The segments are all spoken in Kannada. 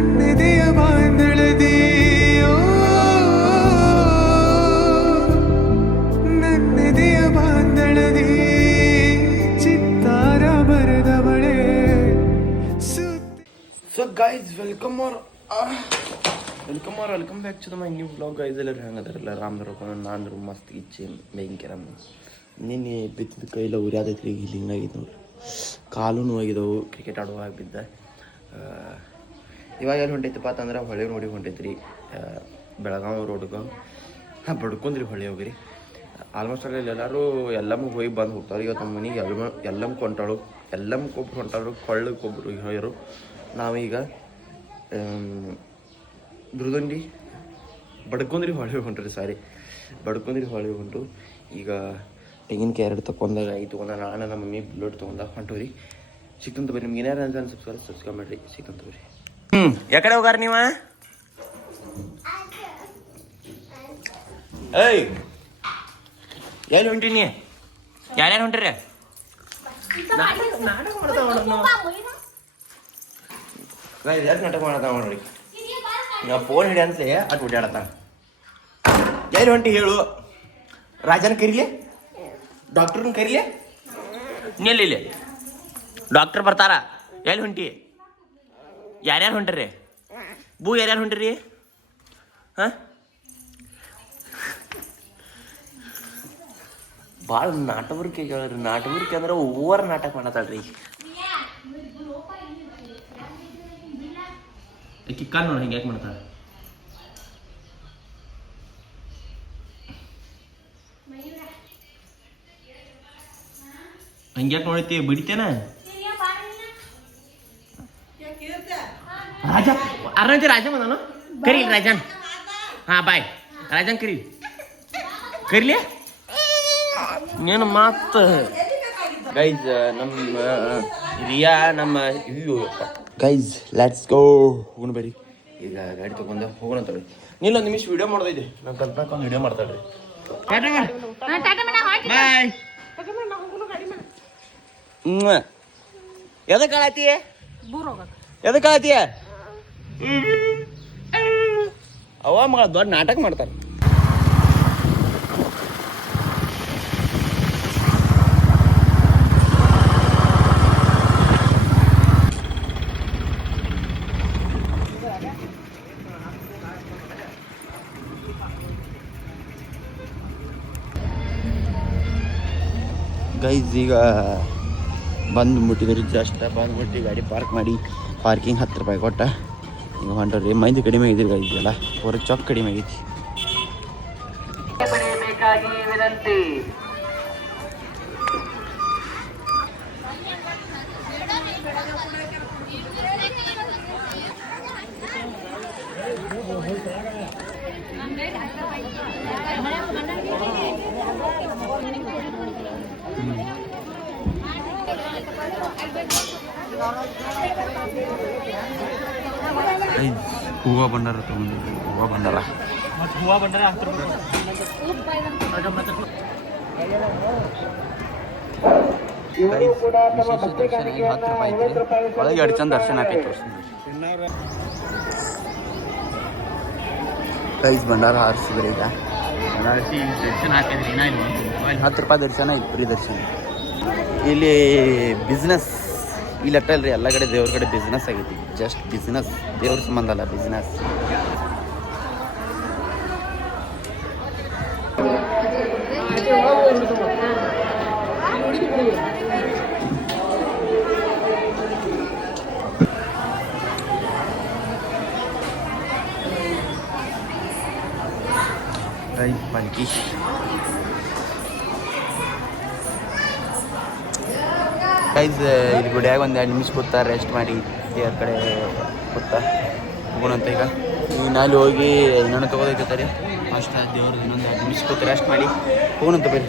ನನ್ನೆದೆಯ ಬಾಂಧಳದಿ ನನ್ನೆದೆಯ ಬಾಂಧಳದಿ ಚಿತ್ತಾರ ಬರೆದವಳೆ. So guys welcome back to my new vlog. Guys ಎಲ್ಲರೂ ಹೆಂಗದಾರಲ್ಲ ರಾಮದ್ರು ನಾಂದ್ರು ಮಸ್ತ್ ಇಚ್ಛೆ ಭಯಂಕರ. ನಿನ್ನೆ ಬಿತ್ತಿದ ಕೈಲ ಉರಿಯಾದೈತ್ರಿ, ಇಲ್ಲಿ ಹಿಂಗಾಗಿದ್ದು ನೋಡ್ರಿ, ಕಾಲು ನೋವಾಗಿದ್ದವು ಕ್ರಿಕೆಟ್ ಆಡುವಾಗ ಬಿದ್ದ. ಇವಾಗ ಎಲ್ಲಿ ಹೊಂಟೈತಪ್ಪ ಅಂತಂದ್ರೆ ಹೊಳೆ ನೋಡಿ ಹೊಂಟೈತ್ರಿ, ಬೆಳಗಾವಿ ರೋಡ್ಗೆ. ಬಡ್ಕೊಂಡ್ರಿ ಹೊಳೆ ಹೋಗಿರಿ. ಆಲ್ಮೋಸ್ಟ್ ಅಲ್ಲಿ ಎಲ್ಲರೂ ಎಲ್ಲಮ್ಮ ಹೋಗಿ ಬಂದು ಹೋಗ್ತಾರೆ. ಇವತ್ತು ನಮ್ಮ ಮನೆಗೆ ಎಲ್ಲಮ್ಮ ಕೊಂಟಾಳು, ಎಲ್ಲಮ್ಮಗೊಬ್ರು ಹೊಂಟಾಳು, ಕೊಳ್ಳಕ್ಕೊಬ್ರು ಹೋಯರು. ನಾವೀಗ ದುರ್ದಂಡಿ ಬಡ್ಕೊಂಡ್ರಿ ಹೊಳೆ ಹೊಂಟ್ರಿ, ಬಡ್ಕೊಂಡ್ರಿ ಹೊಳೆ ಹೊಂಟು. ಈಗ ತೆಂಗಿನಕಾಯಿ 2 ತೊಗೊಂಡಾಗ 5 ತೊಗೊಂಡ, ನಾನು ನಮ್ಮ ಮಮ್ಮಿ ಬುಲೆಟ್ ತೊಗೊಂಡ ಹೊಂಟವ್ರಿ. ಸಿಕ್ತಂತ ಬರ್ರಿ. ನಿಮ್ಗೆ ಏನಾರು ಅಂತ ಸಬ್ಸ್ಕ್ರೈಬ್ ಮಾಡಿರಿ. ಸಿಕ್ತಂತ ಬರ್ರಿ. ಯಾಕಡೆ ಹೋಗಾರ ನೀವ? ಏಯ್ ಎಲ್ಲಿ ಹೊಂಟೀನಿ? ಯಾರ್ಯಾರು ಹೊಂಟ್ರಿ? ನಾಟಕ ಮಾಡ್ತಾವ ನೋಡ್ರಿ. ನಾ ಫೋನ್ ಹಿಡಿ ಅಂತಲೇ ಅಟ್ ಓಡಾಡತ್ತ. ಎಲ್ಲಿ ಹೊಂಟಿ ಹೇಳು? ರಾಜನ ಕರೀಲಿ, ಡಾಕ್ಟರ್ನ ಕರೀಲಿ. ನಿಲ್ಲಿ, ಡಾಕ್ಟರ್ ಬರ್ತಾರ. ಎಲ್ಲಿ ಹೊಂಟಿ? ಯಾರ್ಯಾರು ಹೊಂಟ್ರಿ? ಯಾರ್ಯಾರು ಹೊಂಟ್ರಿ? ಹಾಂ, ಭಾಳ ನಾಟಕಕ್ಕೆ ಕೇಳ್ರಿ. ನಾಟಕಕ್ಕೆ ಅಂದ್ರೆ ಓವರ್ ನಾಟಕ ಮಾಡತ್ತಾಳ್ರಿ. ಕಿಕ್ಕ ನೋಡಿ ಹಿಂಗೆ ಯಾಕೆ ಮಾಡ್ತಾಳೆ? ಹಂಗ್ಯಾಕೆ ನೋಡೈತಿ? ಬಿಡಿತೇನ ರಾಜ? ಅರ್ನೈತಿ ರಾಜ ಬಂದಾನು? ಕರೀಲಿ ರಾಜನ್. ಹಾಂ ಬಾಯ್, ರಾಜನ್ ಕರೀಲಿ. ಏನು ಮಾತು ಗೈಸ್? ನಮ್ಮ ರಿಯಾ ನಮ್ಮ ಗೈಸ್ ಲೆಟ್ಸ್ ಗೋ ಹೋಗೋಣ ಬರ್ರಿ. ಈಗ ಗಾಡಿ ತೊಗೊಂಡು ಹೋಗೋಣ ತಗೊಳ್ಳಿ. ನೀನೊಂದು ನಿಮಿಷ ವಿಡಿಯೋ ಮಾಡೋದೈತೆ. ನಾನು ಕಲ್ಪನಾಕ ಒಂದು ವಿಡಿಯೋ ಮಾಡ್ತಾಳ್ರಿ. ಬಾಯ್. ಎದಕ್ಕೆ ಆಳತಿ? ಎದಕ್ಕೆ ಆಳತಿ? ಅವ ಮಗಳ ದೊಡ್ಡ ನಾಟಕ ಮಾಡ್ತಾರೆ. ಗೈಸ್ ಈಗ ಬಂದುಬಿಟ್ಟಿದ್ರಿ, ಜಸ್ಟ್ ಬಂದ್ಬಿಟ್ಟು ಗಾಡಿ ಪಾರ್ಕ್ ಮಾಡಿ ಪಾರ್ಕಿಂಗ್ 10 ರೂಪಾಯಿ ಕೊಟ್ಟ ಈಗ ಹೊಂಟ್ರಿ. ಮಂದಿ ಕಡಿಮೆ ಆಗಿದ್ರಿ ಗೈಸ್, ಎಲ್ಲ ಹೊರ ಚೊಕ್ ಕಡಿಮೆ ಆಗೈತಿ. ಹೂವು ಬಂಡಾರ ತೊಗೊಂಡಿದ್ವಿ. ಹೂವು ಬಂಡಾರ 10 ರೂಪಾಯಿ ಒಳಗೆ 2 ಚಂದ ದರ್ಶನ ಆಕೈತಿ. ಗೈಸ್ ಭಂಡಾರ ಹಾರಿಸಿದ್ರೆ ಈಗ ದರ್ಶನ ಹಾಕಿದ್ರಿ. 10 ರೂಪಾಯಿ ದರ್ಶನ, ಇದು ಫ್ರೀ ದರ್ಶನ. ಇಲ್ಲಿ ಬಿಸ್ನೆಸ್ ಈ ಲೆಕ್ಕ ಅಲ್ರಿ, ಎಲ್ಲ ಕಡೆ ದೇವ್ರ ಕಡೆ ಬಿಸ್ನೆಸ್ ಆಗೈತಿ. ಜಸ್ಟ್ ಬಿಸ್ನೆಸ್, ದೇವ್ರ ಸಂಬಂಧ ಅಲ್ಲ, ಬಿಸ್ನೆಸ್. ಪಲ್ಕಿ ಗೈಸ್ ಇಲ್ಲಿ ಗುಡಿಯಾಗ ಒಂದು 2 ನಿಮಿಷ ಕೂತಾ ರೆಸ್ಟ್ ಮಾಡಿ ದೇವ್ರ ಕಡೆ ಕೂತಾ ಹೋಗೋಣಂತ. ಈಗ ಅಲ್ಲಿ ಹೋಗಿ ಇನ್ನೊಂದು ತೊಗೋದೈತರಿ ಅಷ್ಟ ದೇವ್ರದ್ದು. ಇನ್ನೊಂದು 2 ನಿಮಿಷ ಕೂತು ರೆಸ್ಟ್ ಮಾಡಿ ಹೋಗೋಣಂತ ಬರ್ರಿ.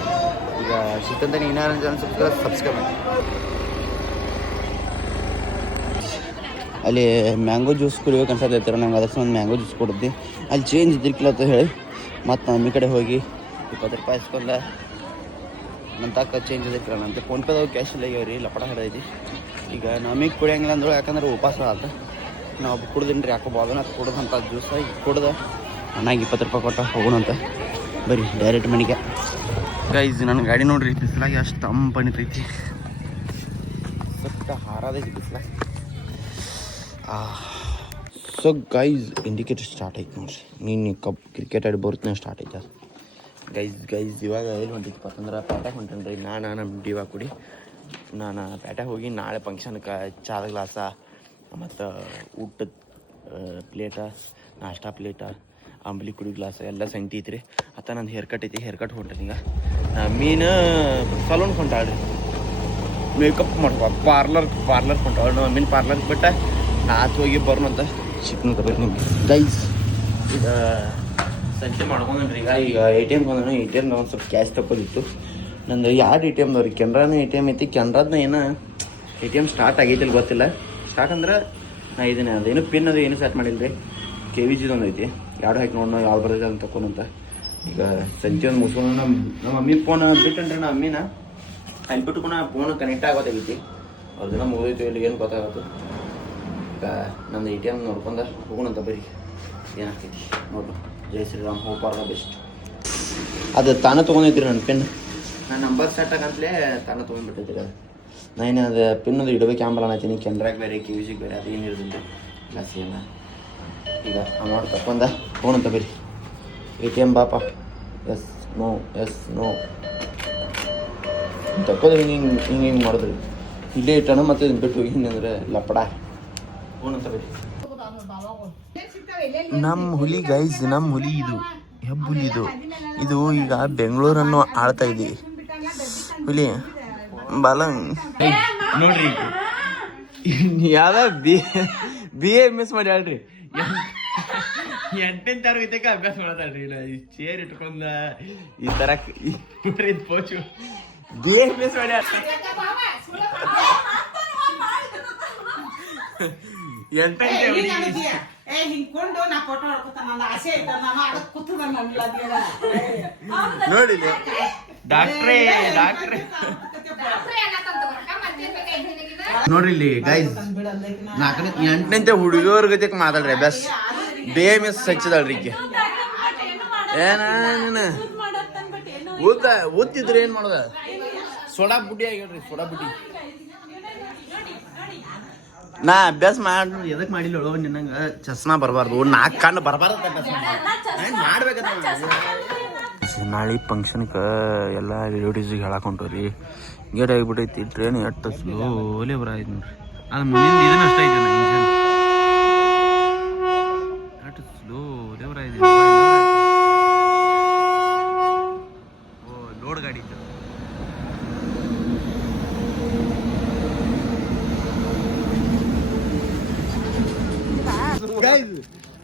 ಈಗ ಸಿಕ್ಕಂತ ಇನ್ನೊಂದು ಸಬ್ಸ್ಕ್ರೈಬ್ ಮಾಡಿ. ಅಲ್ಲಿ ಮ್ಯಾಂಗೋ ಜ್ಯೂಸ್ ಕುಡಿಬೇಕು ಅನ್ಸತ್ತೈತರ ನಂಗೆ, ಅದಕ್ಕೆ ಒಂದು ಮ್ಯಾಂಗೋ ಜ್ಯೂಸ್ ಕೊಡಿದ್ದೆ. ಅಲ್ಲಿ ಚೇಂಜ್ ಇದ್ದಿರ್ಕಿಲ್ಲ ಅಂತ ಹೇಳಿ ಮತ್ತು ನಮ್ಮ ಕಡೆ ಹೋಗಿ 20 ರೂಪಾಯಿ ಇಸ್ಕೊಂಡ ನನ್ನ ತಕ್ಕ ಚೇಂಜ್ ಇದ್ದಿರ್ಕಿಲ್ಲ ಅಂತ ಫೋನ್ಪೇದಾಗ ಕ್ಯಾಶ್ ಇಲ್ಲ ಆಗ್ಯಾವ್ರಿ, ಲಪಡ ಹಿಡೈತಿ. ಈಗ ನಮಗೆ ಕುಡಿಯಂಗಿಲ್ಲ ಅಂದ್ರು, ಯಾಕಂದ್ರೆ ಉಪವಾಸ ಆದ. ನಾವು ಕುಡ್ದಿನಿ ರೀ, ಯಾಕೋ ಬಾದನ ಕುಡ್ದಂಥ ಜ್ಯೂಸ್ ಕುಡ್ದು ಅಣ್ಣಾಗ 20 ರೂಪಾಯಿ ಕೊಟ್ಟ ಹೋಗೋಣಂತ. ಬರೀ ಡೈರೆಕ್ಟ್ ಮನೆಗೆ. ಗೈಸ್ ನನ್ನ ಗಾಡಿ ನೋಡ್ರಿ ಬಿಸಿಲಾಗಿ ಅಷ್ಟು ತಂಪಣಿತೈತಿ, ಸತ್ತ ಹಾರಾದೈತಿ ಬಿಸಿಲಾಗ. ಸೊ ಗೈಸ್ ಇಂಡಿಕೇಟರ್ ಸ್ಟಾರ್ಟ್ ಐತೆ ನೋಡ್ರಿ. ನೀನು ಕ್ರಿಕೆಟ್ ಆಡಿ ಬರುತ್ತೆ ಸ್ಟಾರ್ಟ್ ಐತೆ ಗೈಸ್ ಇವಾಗ ಎಲ್ಲಿ ಹೊಂಟಿತ್ತು ಅಂತಂದ್ರೆ ಪ್ಯಾಟ್ಯಾಗ ಹೊಂಟೇನಿ ರೀ. ನಮ್ಮ ಡಿವಾ ಕುಡಿ ನಾನು ಪ್ಯಾಟ್ಯಾಗ ಹೋಗಿ ನಾಳೆ ಫಂಕ್ಷನ್ಗೆ ಚಾದ ಗ್ಲಾಸ ಮತ್ತು ಊಟದ ಪ್ಲೇಟ, ನಾಷ್ಟಾ ಪ್ಲೇಟ, ಅಂಬಲಿ ಕುಡಿ ಗ್ಲಾಸ್ ಎಲ್ಲ ಸಂಟಿ ಐತ್ರಿ. ಅತ್ತ ನಂದು ಹೇರ್ ಕಟ್ ಐತಿ, ಹೇರ್ ಕಟ್ ಹೊಂಟೇನಿ. ಈಗ ಮೀನು ಸಲೂನ್ಗೆ ಹೊಂಟಾಳ್ರಿ, ಮೇಕಪ್ ಮಾಡ್ಕೊ ಪಾರ್ಲರ್ ಹೊಂಟಾಳ. ನಮ್ಮ ಮೀನು ಪಾರ್ಲರ್ಗೆ ಬಿಟ್ಟು ನಾತ್ ಹೋಗಿ ಬರೋಣಂತ ಚಿಕ್ಕನ ತಗೋರಿ ನಿಮ್ಗೆ. ಗೈಸ್ ಈಗ ಸಂತೆ ಮಾಡ್ಕೊಂಡ್ರಿ. ಈಗ ATM ಬಂದನು. ATM ಒಂದು ಸ್ವಲ್ಪ ಕ್ಯಾಶ್ ತಗೋದಿತ್ತು ನಂದು. ಯಾರು ATMದವ್ರಿ? ಕೆನರಾನು ATM ಐತಿ. ಕೆನರಾದ್ನ ಏನೋ ATM ಸ್ಟಾರ್ಟ್ ಆಗೈತಿಲ್ಲ ಗೊತ್ತಿಲ್ಲ. ಸ್ಟಾರ್ಟ್ ಅಂದ್ರೆ ನಾ ಇದೀನಿ, ಅದೇನು ಪಿನ್ ಅದು ಏನು ಸೆಟ್ ಮಾಡಿಲ್ಲ ರೀ. KVGದೊಂದು ಐತಿ, ಎರಡು ಹಾಕಿ ನೋಡೋಣ ಯಾವ್ದು ಬರೋದು ಅಂತ ತಗೊಂಡಂತ. ಈಗ ಸಂಜೆ ಒಂದು ಮುಗಿಸ್ಕೊಂಡು ನಮ್ಮ ಮಮ್ಮಿ ಫೋನ್ ಬಿಟ್ಟನ್ರಿ. ನಮ್ಮ ಅಮ್ಮಿನ ಅಲ್ಲಿ ಬಿಟ್ಕೊಂಡು ಫೋನ್ ಕನೆಕ್ಟ್ ಆಗೋದಾಗೈತಿ. ಅವ್ರದ್ದೆಲ್ಲ ಮುಗಿದೈತಿ ಇಲ್ಲಿ ಏನು ಗೊತ್ತಾಗತ್ತು. ಈಗ ನಂದು ATM ನೋಡ್ಕೊಂಡ ಹೋಗೋಣಂತ. ಬರೀ ಏನಾಗ್ತೈತಿ ನೋಡು. ಜೈ Shriram, hope are the best. ಅದು ತಾನೇ ತೊಗೊಂಡೈತ್ರಿ ನನ್ನ ಪಿನ್. ನಾನು ನಂಬರ್ ಸೆಟ್ ಆಗಂತಲೇ ತಾನೇ ತೊಗೊಂಡ್ಬಿಟ್ಟೈತ್ರಿ. ಅದು ನಾನು ಅದು ಪಿನ್ ಅದು ಇಡಬೇಕು ಆಂಬಲ ಅನ್ನತೀನಿ. ಕೆನರಾಗೆ ಬೇರೆ, KVGಗೆ ಬೇರೆ, ಅದು ಏನು ಇರೋದಿಲ್ಲ ಇಲ್ಲ ಸೇಮ. ಈಗ ಅಮೌಂಟ್ ತಗೊಂಡ ಹೋಗೋಣಂತ. ಬರೀ ATM ಬಾಪ. ಎಸ್ ನೋ ತಕ್ಕೋದ್ರಿ. ಹಿಂಗೆ ಮಾಡಿದ್ರಿ ಇಲ್ಲೇ ಇಟ್ಟಣ ಮತ್ತೆ ಇದನ್ನ ಬಿಟ್ಟು ಹೋಗಿ ಅಂದ್ರೆ ಲಪಡ ಹೋಗೋಣಂತ. ಬರೀ ನಮ್ಮ ಹುಲಿ ಗೈಸ್, ನಮ್ಮ ಹುಲಿ ಇದು ಹೆಬ್ಬುಲಿ ಇದು ಈಗ ಬೆಂಗಳೂರನ್ನು ಆಳ್ತಾ ಇದ್ದೀವಿ. ಹುಲಿ ಬಾಲ ನೋಡ್ರಿ, ಯಾವ್ದ BA ಮಿಸ್ ಮಾಡಿ ಹೇಳ್ರಿ. 8ನೇ ತರಗತಿಗೆ ಅಭ್ಯಾಸ ಮಾಡತಾಳ್ರಿ. ಇಲ್ಲ ಈ ಚೇರ್ ಇಟ್ಕೊಂಡ ಈ ತರ ಪೋಚು BA ಮಿಸ್ ಮಾಡಿ 8ನೇ ನೋಡಿ ಡಾಕ್ಟ್ರೇ ನೋಡ್ರಿ ಇಲ್ಲಿ ಗೈಸ್. 8ನೇ ಹುಡುಗಿಯವ್ರ ಗತಿಗೆ ಮಾತಾಡ್ರಿ ಬೆಸ್. BA ಮಿಸ್ ಹಚ್ಚಿದಳ್ರಿ ಈಕೆ. ಏನ ಓದ್ತಿದ್ರೆ ಏನ್ ಮಾಡೋದ? ಸೋಡಾ ಬುಡ್ಡಿ ಆಗ್ಯಾಳ್ರಿ, ಸೋಡಾ ಬುಡ್ಡಿ. ನಾ ಅಭ್ಯಾಸ ಮಾಡಿ ಎದಕ್ ಮಾಡಿಲ್ಲ ನಿನ್ನಂಗ ಚಸ್ಮಾ ಬರಬಾರ್ದು, 4 ಕಣ್ಣು ಬರಬಾರ್ದು ಮಾಡ್ಬೇಕಂತ. ನಾಳೆ ಫಂಕ್ಷನ್ಗೆ ಎಲ್ಲ ರಿಲೇಟಿವ್ಸಿಗೆ ಹೇಳಾಕೊಂಡ್ರಿ. ಗೇಟ್ ಆಗಿಬಿಟ್ಟೈತಿ. ಟ್ರೈನ್ ಎಷ್ಟು ಸ್ಲೋಲಿ ಬರಾಯ್ತು ನೋಡ್ರಿ. ಅದು ಮುಂದಿನ ಇದನ್ನ ಅಷ್ಟ ಐತೆ ಇಂಜನ್ ಎಷ್ಟು ಸ್ಲೋಲಿ ಬರಾಯ್ತು. ಲೋಡ್ ಗಾಡಿ ಇತ್ತು.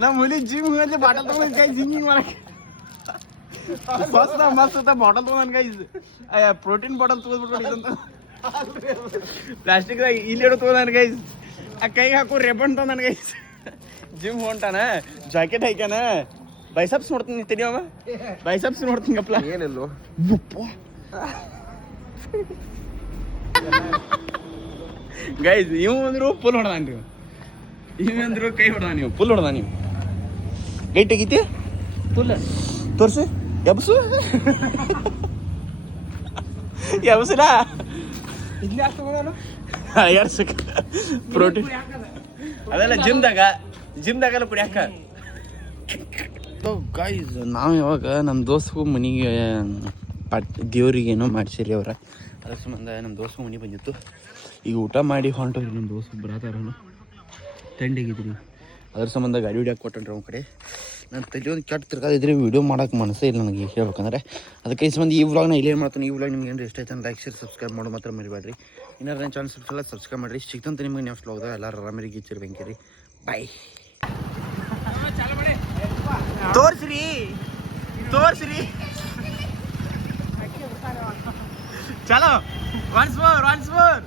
ನಮ್ಮ ಹುಲಿ ಜಿಮ್ ಹೋಗಿ ಬಾಟಲ್ ತಗೊಂಡ್ ಕೈ ಜಿಮ್ಮಿಂಗ್ ಮಾಡಕ್ಕೆ ಮಸ್ತ್ ಬಾಟಲ್ ತಗೊಂಡ್ ಕೈ ಪ್ರೋಟೀನ್ ಬಾಟಲ್ ತಗೋದ್ಬಿಟ್ಟು ಇದಂತ ಪ್ಲಾಸ್ಟಿಕ್ ಇಲ್ಲಿ ತಗೋದಾನ ಗೈಸ್. ಆ ಕೈಗೆ ಹಾಕೋ ರೆಬನ್ ತಂದಾನ ಗೈಸ್. ಜಿಮ್ ಹೊಂಟಾನ, ಜಾಕೆಟ್ ಹಾಕ್ಯಾನ. ಬೈಸಪ್ಸ್ ನೋಡ್ತೀನಿ ತಿಳಿಯವ, ಬೈಸಪ್ಸ್ ನೋಡ್ತೀನಿ ಗಪ್ಲ. ಏನಿಲ್ಲ ಗೈಸ್. ಇವ್ ಅಂದ್ರು ಫುಲ್ ಹೊಡೆದಾನ್ರಿ, ಇವ್ ಅಂದ್ರು ಕೈ ಹೊಡೆದ. ನೀವು ಫುಲ್ ಹೊಡೆದ. ನೀವು ಕೈ ತೆಗಿತಿ ಫುಲ್ ತೋರ್ಸು. ಎಬ್ಸು ಎಬ್ಸಿಲ್ಲ ಪ್ರೋಟೀನ್ ಅದೆಲ್ಲ ಜಿಮ್ದಾಗೆಲ್ಲ ಕುಡಿಯಾಕ. ಗೈಸ್ ನಾವು ಯಾವಾಗ ನಮ್ಮ ದೋಸ್ತಿಗೂ ಮನೆಗೆ ದೇವ್ರಿಗೆ ಏನೋ ಮಾಡಿಸಿರಿ ಅವ್ರ. ಅದ್ರ ಸಂಬಂಧ ನಮ್ಮ ದೋಸ್ತಿಗೂ ಮನೆ ಬಂದಿತ್ತು. ಈಗ ಊಟ ಮಾಡಿ ಹೊಂಟೋಗ್ರಿ. ನಮ್ಮ ದೋಸ್ತು ಬರತಾರನು ತಂಡಿಗಿದ್ರಿ. ಅದ್ರ ಸಂಬಂಧ ಗಾಡಿ ಹೊಡ್ಯಾಕೆ ಕೊಟ್ಟನ್ರಿ ಅವ್ನ ಕಡೆ. ನಾನು ತಲೆ ಒಂದು ಕೆಟ್ಟ ತಿರ್ಗಾದಿದ್ರಿ, ವೀಡಿಯೋ ಮಾಡೋಕೆ ಮನಸ್ಸೇ ಇಲ್ಲ ನನಗೆ ಹೇಳ್ಬೇಕಂದ್ರೆ. ಅದಕ್ಕೆ ಈ ಸಂಬಂಧ ಈ ವ್ಲಾಗ್ನ ಇಲ್ಲೇ ಮಾಡ್ತಾನೆ. ಈ ವ್ಲಾಗ್ ನಿಮ್ಗೆ ಏನು ಇಷ್ಟ ಆಯ್ತು ಲೈಕ್ ಶೇರ್ ಸಬ್ಸ್ಕ್ರೈಬ್ ಮಾಡೋ ಮಾತ್ರ ಮರಿಬೇಡ್ರಿ. ಏನಾರು ನನ್ನ ಚಾನಲ್ ಸಬ್ಸ್ಕ್ರೈಬ್ ಮಾಡಿರಿ. ಸಿಗ್ತಂತ ನಿಮ್ಗೆ ನೆಕ್ಸ್ಟ್ ವ್ಲಾಗ್ದಾಗ. ಎಲ್ಲರೂ ಆರಾಮರಿ ಗೀಚಿರಿ ಬೆಂಕಿರಿ. ಬಾಯ್. ತೋರ್ಸ್ರಿ ಚಲೋ ಒನ್ಸ್ ಮೋರ್